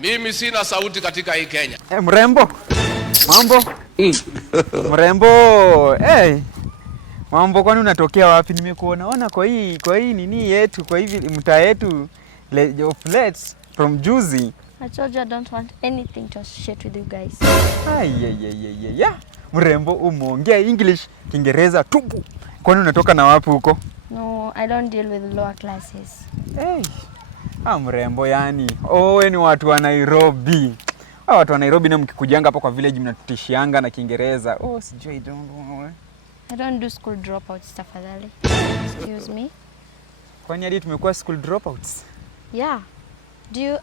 Mimi sina sauti katika hii Kenya. Mrembo. Mambo. Mrembo. Mambo, kwani unatokea wapi? Nimekuona kwa hii nini yetu, kwa hivi mtaa yetu of late from juzi. I told you I don't want anything to share with you guys. Yeah. Mrembo, umeongea English, Kiingereza tupu. Kwani unatoka na wapi huko? No, I don't deal with lower classes. Mrembo yani. Wewe ni watu wa Nairobi. Watu wa Nairobi na mkikujanga hapa kwa village mnatutishianga na Kiingereza. Sijui I don't do school dropouts, tafadhali. Excuse me. Kwani hadi tumekuwa school dropouts? Yeah.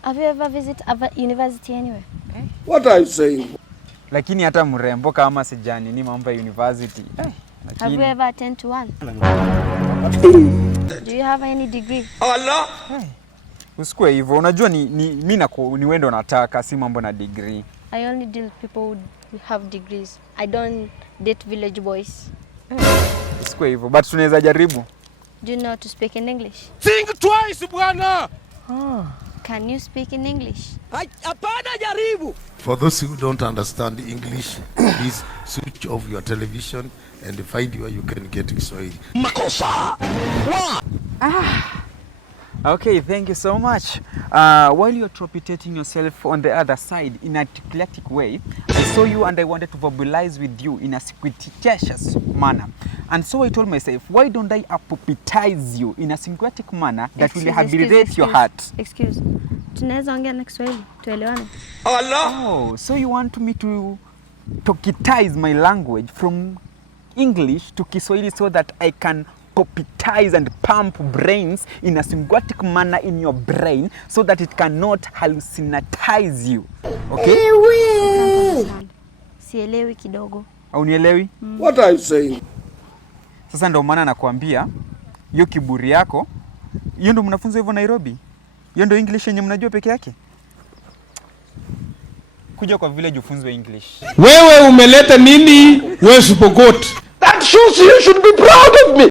Have you ever visited a university anywhere? What are you saying? Lakini hata mrembo kama sijani ni mambo ya university. Have you ever attended to one? Do you have any degree? Allah! Usikue hivyo. Unajua mimi ni wewe ndo nataka, si mambo na degree. I only deal with people who have degrees. I don't date village boys. Usikue hivyo, but tunaweza jaribu. Do you know how to speak in English? Think twice bwana. Can you speak in English? Hapana, jaribu. For those who don't understand English, please switch off your television and find where you can get Kiswahili. Makosa. Okay, thank you so much. While you're tropitating yourself on the other side in a eclectic way, I saw you and I wanted to verbalize with you in a syncretious manner. And so I told myself, why don't I apopitize you in a syncretic manner that will rehabilitate your heart? Excuse. Tunaweza ongea na Kiswahili, tuelewane? Allah! So you want me to tokitize my language from English to Kiswahili so that I can popitize and pump brains in a syncretic manner in your brain so that it cannot hallucinatize you. Okay? Sielewi kidogo. Unielewi? What are you saying? Sasa ndio maana nakwambia hiyo kiburi yako, hiyo ndio mnafunza hivyo Nairobi. Hiyo ndio English yenye mnajua peke yake. Kuja kwa village ufunzwe English. Wewe umeleta nini? Wewe Pokot. That shows you should be proud of me.